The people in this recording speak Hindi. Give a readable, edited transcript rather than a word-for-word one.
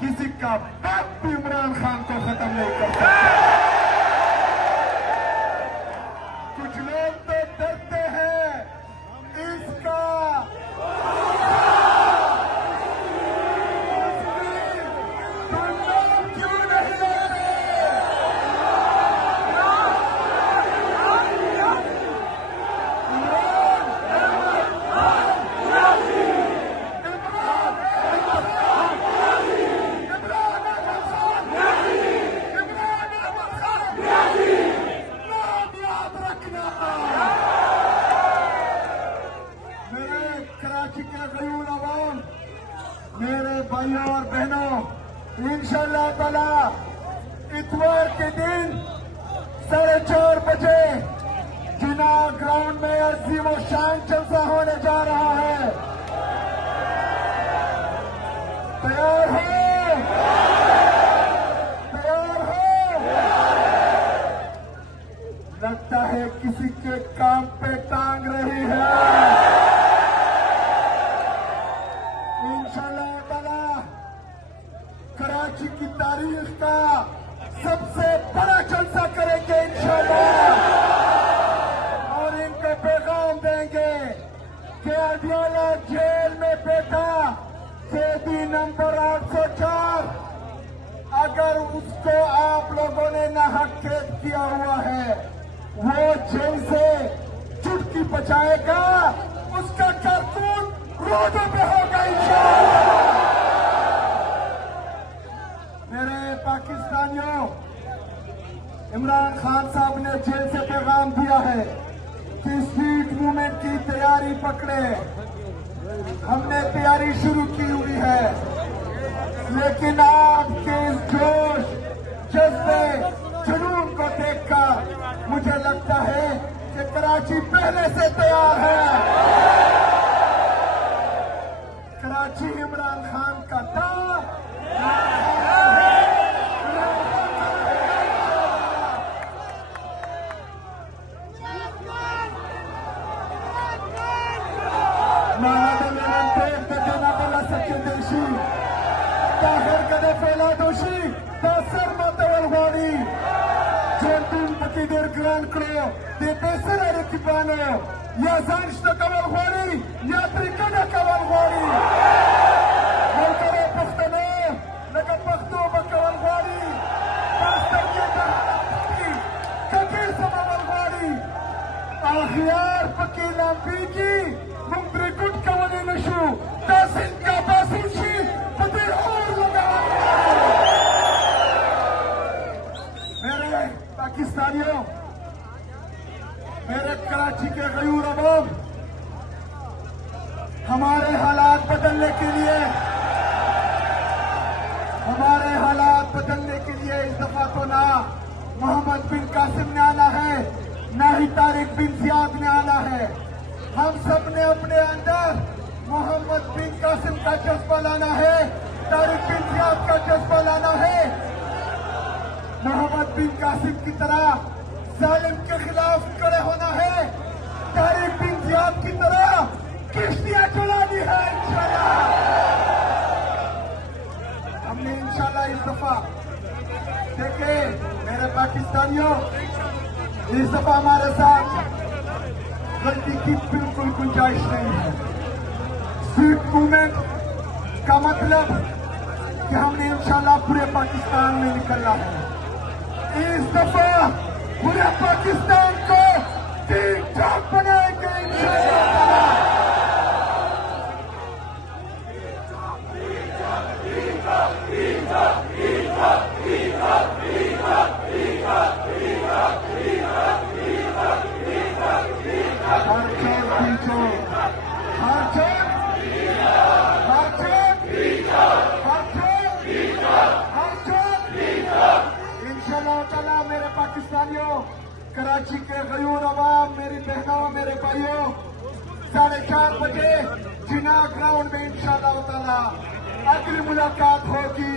किसी का बाप भी इमरान खान को खत्म नहीं कर सकता। कुछ लोग तो डरते हैं इसका, तुम लोग क्यों नहीं डरते? कराची के गयूर अवाम, मेरे भाइयों और बहनों, इंशाअल्लाह ताला इतवार के दिन 4:30 बजे जिना ग्राउंड में अजीम और शान जलसा होने जा रहा है। तैयार हो? तैयार हो? लगता है किसी के काम पे टांग रही है। इंशाअल्लाह ताला कराची की तारीख का सबसे बड़ा जलसा करेंगे इंशाअल्लाह, और इनको पैगाम देंगे कि अडियाला जेल में बैठा कैदी नंबर 804, अगर उसको आप लोगों ने नाहक कैद किया हुआ है, वो जेल से चुटकी बचाएगा, उसका कारकून रोडों पे होगा इंशाअल्लाह। मेरे पाकिस्तानियों, इमरान खान साहब ने जेल से पैगाम दिया है कि स्ट्रीट मूवमेंट की तैयारी पकड़े। हमने तैयारी शुरू की हुई है, लेकिन आपके इस जोश, जज्बे, जुनून को देखकर मुझे लगता है कि कराची पहले से तैयार है। कराची इमरान खान का था, या जानश कवल घोड़ी या त्रिकड़ा कवल घोड़ी पुख्तनो लगा पख्तो कवल घोड़ी कबीर समवल घोड़ी आखियार पकी लंबी की मुंबरी गुट कवली नशू तासिन का बासिंशी पति और लगा। मेरे पाकिस्तानियों, मेरे कराची के गयूर अवाम, हमारे हालात बदलने के लिए इस दफा तो ना मोहम्मद बिन कासिम ने आना है, ना ही तारिक बिन जियाद ने आना है। हम सब ने अपने अंदर मोहम्मद बिन कासिम का जज्बा लाना है, तारिक बिन जियाद का जज्बा लाना है। मोहम्मद बिन कासिम की तरह जालिम के खिलाफ खड़े होना है, तारिक बिन जियाद की तरह किश्तियां चलानी है इंशाअल्लाह। हमने इंशाअल्लाह इस दफा, देखिए मेरे पाकिस्तानियों, इस दफा हमारे साथ गलती की बिल्कुल गुंजाइश नहीं है। स्ट्रीट मूवमेंट का मतलब कि हमने इंशाअल्लाह पूरे पाकिस्तान में निकलना है। इस दफा पूरे पाकिस्तान को ठीक ठाक बनाएंगे इंशाअल्लाह। इंशाअल्लाह मेरे पाकिस्तानियों, कराची के गयूर अवाम, मेरी बहनों, मेरे भाइयों, 4:30 बजे जिना ग्राउंड में इंशाअल्लाह ताला अगली मुलाकात होगी।